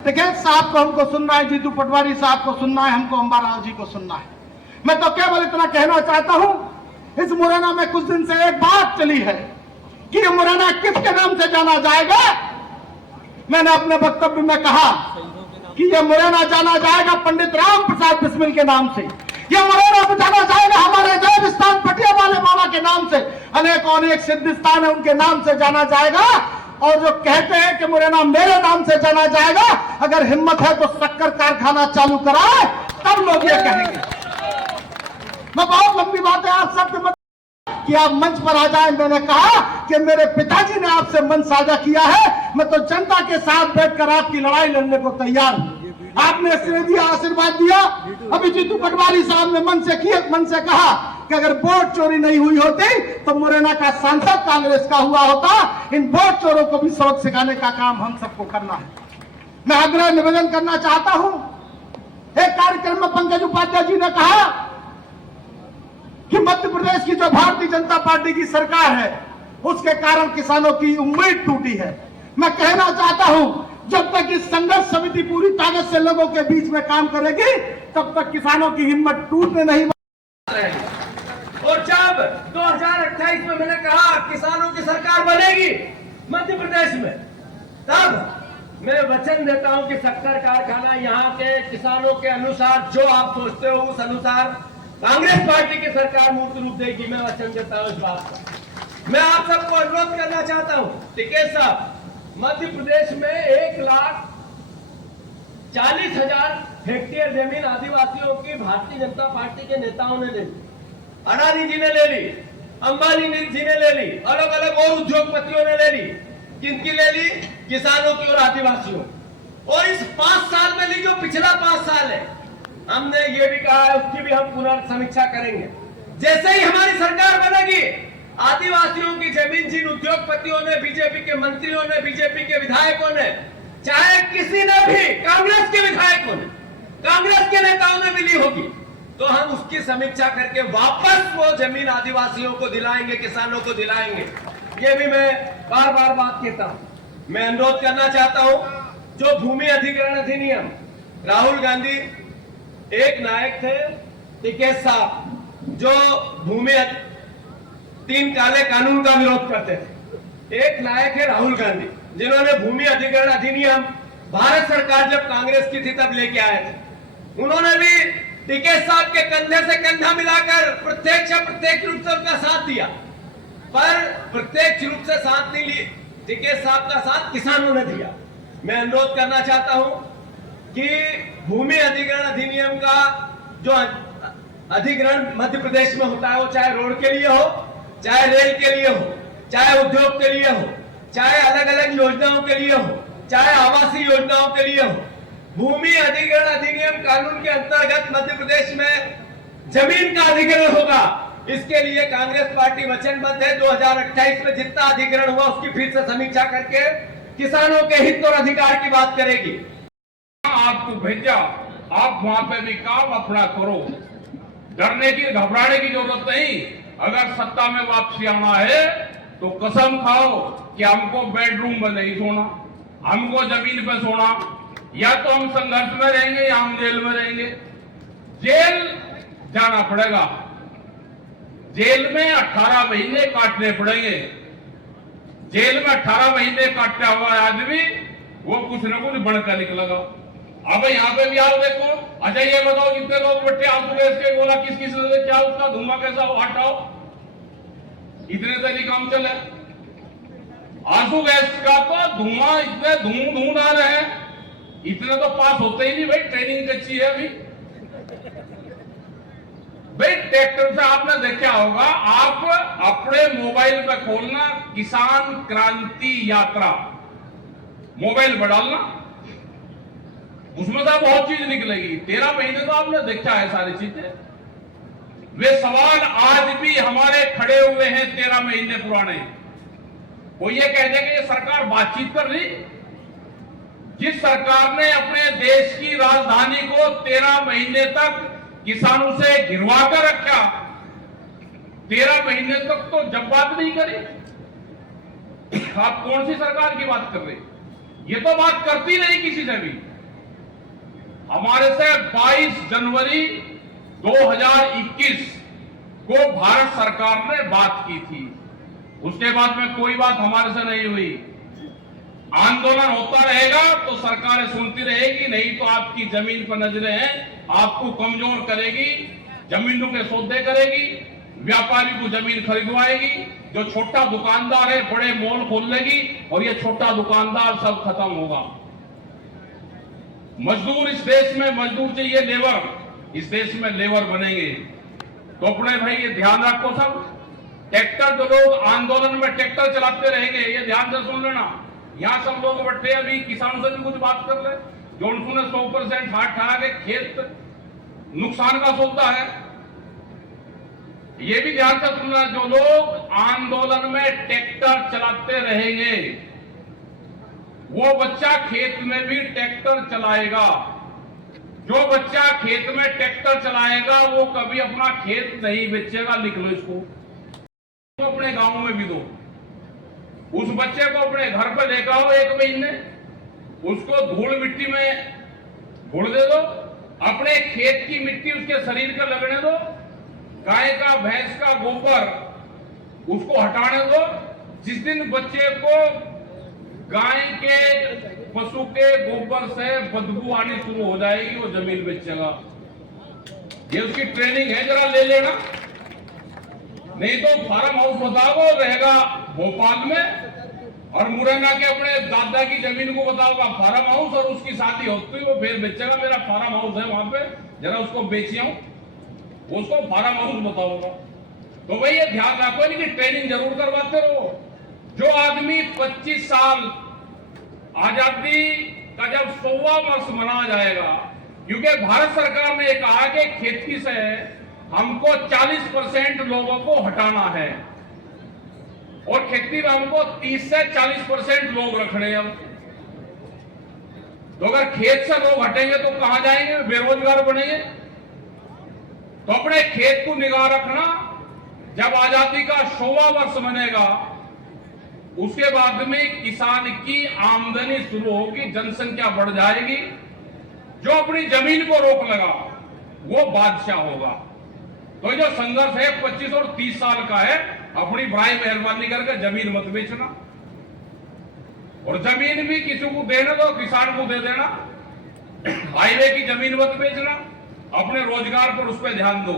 टिकैत साहब को हमको सुनना है, जीतू पटवारी साहब को सुनना है, हमको अंबालाल जी को सुनना है। मैं तो केवल इतना कहना चाहता हूं, इस मुरैना में कुछ दिन से एक बात चली है कि ये मुरैना किसके नाम से जाना जाएगा। मैंने अपने वक्तव्य में कहा कि ये मुरैना जाना जाएगा पंडित राम प्रसाद बिस्मिल के नाम से, ये मुरैना जाना जाएगा हमारे देव स्थान पटिया वाले बाबा के नाम से, अनेक सिद्ध स्थान है उनके नाम से जाना जाएगा। और जो कहते हैं कि मुरैना मेरे नाम से जाना जाएगा, अगर हिम्मत है तो शक्कर कारखाना चालू कराए, तब लोग ये कहेंगे। मैं बहुत लंबी बात है आप सबके मत कि आप मंच पर आ जाएं। मैंने कहा कि मेरे पिताजी ने आपसे मंच साझा किया है, मैं तो जनता के साथ बैठकर आपकी लड़ाई लड़ने को तैयार हूं। आपने श्रेय दिया, आशीर्वाद दिया। अभी जीतू पटवारी साहब ने मन से कहा कि अगर वोट चोरी नहीं हुई होती तो मुरैना का सांसद कांग्रेस का हुआ होता। इन वोट चोरों को भी सबक सिखाने का काम हम सबको करना है। मैं आग्रह निवेदन करना चाहता हूं, एक कार्यक्रम में पंकज उपाध्याय जी ने कहा कि मध्य प्रदेश की जो भारतीय जनता पार्टी की सरकार है उसके कारण किसानों की उम्मीद टूटी है। मैं कहना चाहता हूं, जब तक इस संघर्ष समिति पूरी ताकत से लोगों के बीच में काम करेगी तब तक किसानों की हिम्मत टूटने नहीं। और जब 2028 में मैंने कहा किसानों की सरकार बनेगी मध्य प्रदेश में, तब मैं वचन देता हूं कि शक्कर कारखाना यहाँ के किसानों के अनुसार जो आप सोचते हो उस अनुसार कांग्रेस पार्टी की सरकार मूर्त रूप देगी। मैं वचन देता हूं इस बात का। मैं आप सबको अनुरोध करना चाहता हूं, टिकैत साहब, मध्य प्रदेश में 1,40,000 हेक्टेयर जमीन आदिवासियों की भारतीय जनता पार्टी के नेताओं ने ले ली, अडानी जी ने ले ली, अंबानी जी ने ले ली, अलग अलग और उद्योगपतियों ने ले ली। किनकी ले ली? किसानों की और आदिवासियों। और इस 5 साल में ली जो पिछला 5 साल है, हमने ये भी कहा है उसकी भी हम पुनर्समीक्षा करेंगे। जैसे ही हमारी सरकार बनेगी, आदिवासियों की जमीन जिन उद्योगपतियों ने, बीजेपी के मंत्रियों ने, बीजेपी के विधायकों ने, चाहे किसी ने भी, कांग्रेस के विधायकों ने, कांग्रेस के नेताओं ने भी ली होगी, तो हम उसकी समीक्षा करके वापस वो जमीन आदिवासियों को दिलाएंगे, किसानों को दिलाएंगे। ये भी मैं बार बार बात कहता हूं। मैं अनुरोध करना चाहता हूं, जो भूमि अधिग्रहण अधिनियम, राहुल गांधी एक नायक थे, टिकैत साहब जो भूमि 3 काले कानून का विरोध करते थे। एक नायक है राहुल गांधी, जिन्होंने भूमि अधिग्रहण अधिनियम भारत सरकार जब कांग्रेस की थी तब लेके आए थे। उन्होंने भी टिकैत साहब के कंधे से कंधा मिलाकर प्रत्यक्ष रूप से उनका साथ दिया, पर प्रत्यक्ष रूप से साथ नहीं लिए, टिकैत साहब का साथ किसानों ने दिया। मैं अनुरोध करना चाहता हूं कि भूमि अधिग्रहण अधिनियम का जो अधिग्रहण मध्य प्रदेश में होता है, वो चाहे रोड के लिए हो, चाहे रेल के लिए हो, चाहे उद्योग के लिए हो, चाहे अलग अलग योजनाओं के लिए हो, चाहे आवासीय योजनाओं के लिए हो, भूमि अधिग्रहण अधिनियम कानून के अंतर्गत मध्य प्रदेश में जमीन का अधिग्रहण होगा। इसके लिए कांग्रेस पार्टी वचनबद्ध है। 2028 में जितना अधिग्रहण हुआ उसकी फिर से समीक्षा करके किसानों के हित और अधिकार की बात करेगी। आपको भेजा, आप वहां पे भी काम अपना करो, डरने की, घबराने की जरूरत नहीं। अगर सत्ता में वापसी आना है तो कसम खाओ कि हमको बेडरूम में नहीं सोना, हमको जमीन पे सोना, या तो हम संघर्ष में रहेंगे या हम जेल में रहेंगे। जेल जाना पड़ेगा, जेल में 18 महीने काटने पड़ेंगे। जेल में 18 महीने काटता हुआ आदमी वो कुछ न कुछ बनकर निकलेगा। अब यहाँ पे भी आओ, देखो, अच्छा ये बताओ कितने लोग बैठे आंसू गैस के गोला किस किस ने क्या, उसका धुआं कैसा हो, हटाओ, इतने तो नहीं काम चले। आंसू गैस का तो धुआं इतने धूम आ रहे हैं, इतने तो पास होते ही नहीं भाई, ट्रेनिंग कच्ची है अभी भाई। ट्रैक्टर से आपने देखा होगा, आप अपने मोबाइल पे खोलना किसान क्रांति यात्रा, मोबाइल पर डालना, उसमें तो बहुत चीज निकलेगी। 13 महीने तो आपने देखा है सारी चीजें। वे सवाल आज भी हमारे खड़े हुए हैं 13 महीने पुराने। कोई ये कह दे कि ये सरकार बातचीत कर रही, जिस सरकार ने अपने देश की राजधानी को 13 महीने तक किसानों से घिरवा कर रखा, 13 महीने तक तो जब बात नहीं करी। आप कौन सी सरकार की बात कर रहे? ये तो बात करती नहीं किसी से भी। हमारे से 22 जनवरी 2021 को भारत सरकार ने बात की थी। उसके बाद में कोई बात हमारे से नहीं हुई। आंदोलन होता रहेगा तो सरकारें सुनती रहेगी, नहीं तो आपकी जमीन पर नजरें हैं, आपको कमजोर करेगी, जमीनों के सौदे करेगी, व्यापारी को जमीन खरीदवाएगी, जो छोटा दुकानदार है बड़े मॉल खोल लेगी और ये छोटा दुकानदार सब खत्म होगा। मजदूर इस देश में मजदूर चाहिए, लेबर इस देश में लेबर बनेंगे। तो अपने भाई ये ध्यान रखो सब। ट्रैक्टर जो लोग आंदोलन में ट्रैक्टर चलाते रहेंगे, ये ध्यान से सुन लेना। यहाँ सब लोग बैठे अभी किसानों से भी कुछ बात कर ले, जो उन्होंने 100% हाथ ठहरा के खेत नुकसान का सोचता है। ये भी ध्यान से सुनना, जो लोग आंदोलन में ट्रैक्टर चलाते रहेंगे वो बच्चा खेत में भी ट्रैक्टर चलाएगा। जो बच्चा खेत में ट्रैक्टर चलाएगा वो कभी अपना खेत नहीं बेचेगा। लिख लो इसको, तो अपने गांव में भी दो। उस बच्चे को अपने घर पर लेकर आओ, 1 महीने उसको धूल मिट्टी में घोड़ दे दो, अपने खेत की मिट्टी उसके शरीर पर लगने दो, गाय का भैंस का गोबर उसको हटाने दो। जिस दिन बच्चे को गाय के पशु के गोबर से बदबू आनी शुरू हो जाएगी वो जमीन बेचेगा। ये उसकी ट्रेनिंग है, जरा ले लेना। नहीं तो फार्म हाउस बताओ रहेगा भोपाल में, और मुरैना के अपने दादा की जमीन को बताओगा फार्म हाउस, और उसकी शादी होती है वो फिर बेचेगा, मेरा फार्म हाउस है वहां पे, जरा उसको बेचिए, उसको फार्म हाउस बताओगा। तो भाई ये ध्यान रखो, इनकी ट्रेनिंग जरूर करवाते रहो। जो आदमी 25 साल आजादी का जब 100वां वर्ष मनाया जाएगा, क्योंकि भारत सरकार ने कहा कि खेती से हमको 40% लोगों को हटाना है और खेती में हमको 30 से 40% लोग रखने हैं। तो अगर खेत से लोग हटेंगे तो कहां जाएंगे, बेरोजगार बनेंगे। तो अपने खेत को निगाह रखना। जब आजादी का 100वां वर्ष बनेगा उसके बाद में किसान की आमदनी शुरू होगी, जनसंख्या बढ़ जाएगी। जो अपनी जमीन को रोक लगा वो बादशाह होगा। तो जो संघर्ष है 25 और 30 साल का है, अपनी भाई मेहरबानी करके जमीन मत बेचना, और जमीन भी किसी को देना दो, किसान को दे देना। हाईवे की जमीन मत बेचना, अपने रोजगार पर उस पर ध्यान दो।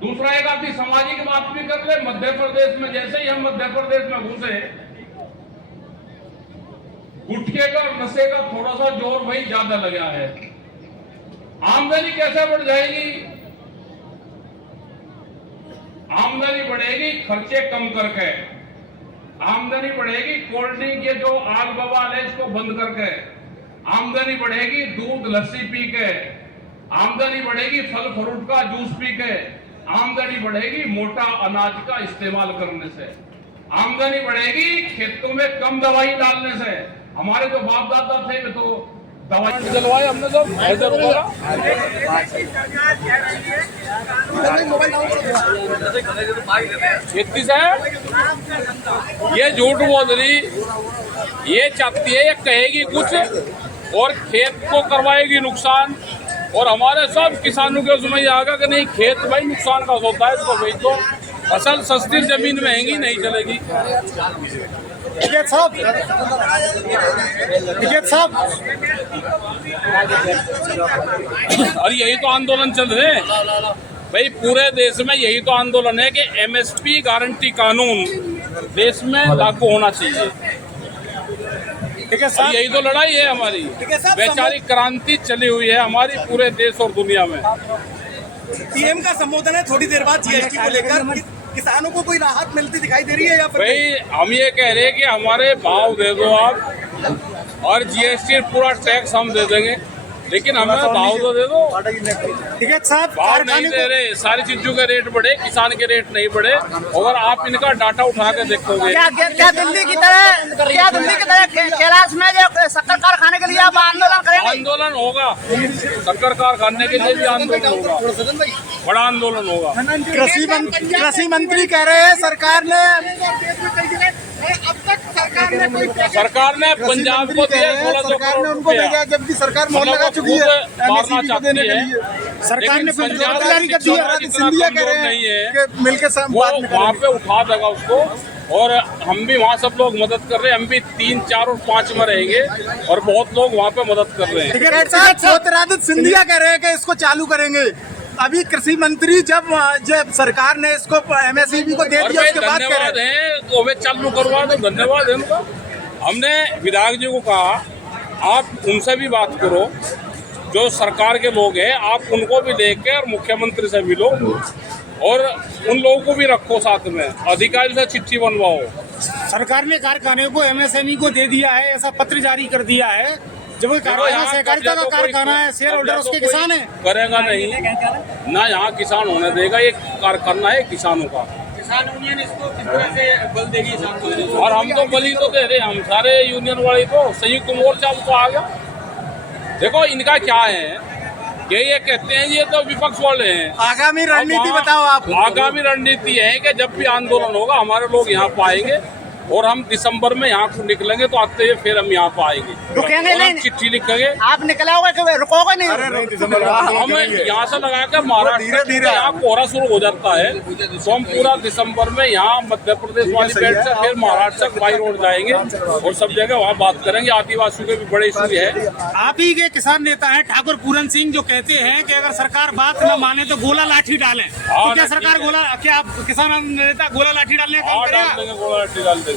दूसरा एक आदमी सामाजिक बात भी कर ले। मध्य प्रदेश में जैसे ही हम मध्य प्रदेश में घुसे, गुटखे का और नशे का थोड़ा सा जोर भाई ज्यादा लगा है। आमदनी कैसे बढ़ जाएगी? आमदनी बढ़ेगी खर्चे कम करके। आमदनी बढ़ेगी कोल्ड ड्रिंक ये जो आल बवाल है इसको बंद करके। आमदनी बढ़ेगी दूध लस्सी पी के। आमदनी बढ़ेगी फल फ्रूट का जूस पी के। आमदनी बढ़ेगी मोटा अनाज का इस्तेमाल करने से। आमदनी बढ़ेगी खेतों में कम दवाई डालने से। हमारे जो बाप दादा थे वे तो दवाई डलवाए हमने, सब हैदर होगा। खेती से ये झूठ बोल रही, ये चाहती है, ये कहेगी कुछ और खेत को करवाएगी नुकसान। और हमारे सब किसानों के उसमें ये आगा कि नहीं, खेत भाई नुकसान का होता है, इसको बेच दो। फसल सस्ती, जमीन महंगी नहीं चलेगी। साहब और यही तो आंदोलन चल रहे हैं भाई, पूरे देश में यही तो आंदोलन है कि एमएसपी गारंटी कानून देश में लागू होना चाहिए। ठीक है साहब, यही तो लड़ाई है हमारी। वैचारिक क्रांति चली हुई है हमारी पूरे देश और दुनिया में। पीएम का संबोधन है थोड़ी देर बाद जीएसटी को लेकर, किसानों को कोई राहत मिलती दिखाई दे रही है या फिर? भाई हम ये कह रहे हैं कि हमारे भाव दे दो आप, और जीएसटी पूरा टैक्स हम दे देंगे, लेकिन हमें भाव तो दे दो। ठीक है साहब, भाव नहीं दे रहे, सारी चीजों के रेट बढ़े, किसान के रेट नहीं बढ़े। अगर आप इनका डाटा उठा के देखोगे, क्या दिल्ली की तरह कैलाश में जो शक्कर कारखाने के लिए आप आंदोलन करेंगे? आंदोलन होगा, शक्कर कारखाने के लिए भी आंदोलन होगा, बड़ा आंदोलन होगा। कृषि मंत्री कह रहे हैं सरकार ने अब तक सरकार ने पंजाब को दिया 1600 करोड़ रुपया, जबकि सरकार मोहर लगा चुकी है मारना MSEB को देने चाहती के है। लिए। सरकार ने लेकिन पंजाब तैयारी कर दी है। सिंधिया कह रहे हैं कि मिलकर वो बात में वहाँ पे उठा देगा उसको, और हम भी वहाँ सब लोग मदद कर रहे हैं। हम भी 3, 4 और 5 में रहेंगे और बहुत लोग वहाँ पे मदद कर रहे हैं। ज्योतिरादित्य सिंधिया कह रहे हैं कि इसको चालू करेंगे। अभी कृषि मंत्री जब सरकार ने इसको MSEB को दे और दिया भाई उसके बाद कह धन्यवाद रहे हैं है तो हमें चालू करवा दो, धन्यवाद है उनका। हमने विधायक जी को कहा आप उनसे भी बात करो, जो सरकार के लोग हैं आप उनको भी लेके और मुख्यमंत्री से मिलो और उन लोगों को भी रखो साथ में, अधिकारी से चिट्ठी बनवाओ। सरकार ने कारखाने को MSME को दे दिया है, ऐसा पत्र जारी कर दिया है। जब वो कारखाना सहकारिता का कारखाना है, शेयर होल्डर उसके किसान है। करेगा नहीं ना, यहाँ किसान होने देगा। ये कारखाना है किसानों का। किसान यूनियन इसको किस तरह से बल देगी? और हम तो बलि तो दे रहे, हम सारे यूनियन वाले को संयुक्त मोर्चा तो आ गया। देखो इनका क्या है, ये कहते हैं ये तो विपक्ष वाले हैं। आगामी रणनीति बताओ आप। आगामी रणनीति है कि जब भी आंदोलन होगा हमारे लोग यहाँ पाएंगे और हम दिसंबर में यहाँ से निकलेंगे तो आते हुए फिर हम यहाँ पर आएंगे, रुकेंगे और हम नहीं। चिट्ठी लिखेंगे। आप निकलाओगे कि रुकोगे नहीं? हम यहाँ से लगा के महाराष्ट्र धीरे-धीरे यहाँ कोहरा शुरू हो जाता है तो हम पूरा दिसंबर में यहाँ मध्य प्रदेश वाली बेल्ट से फिर महाराष्ट्र तक बाई रोड जाएंगे और सब जगह वहाँ बात करेंगे। आदिवासियों के भी बड़े इशू है। आप ही के किसान नेता हैं ठाकुर पूरन सिंह, जो कहते हैं कि अगर सरकार बात न माने तो गोला लाठी डालें। तो क्या सरकार क्या आप किसान नेता गोला लाठी डालने का काम डाल करेगा? देंगे, गोला लाठी डाल देंगे।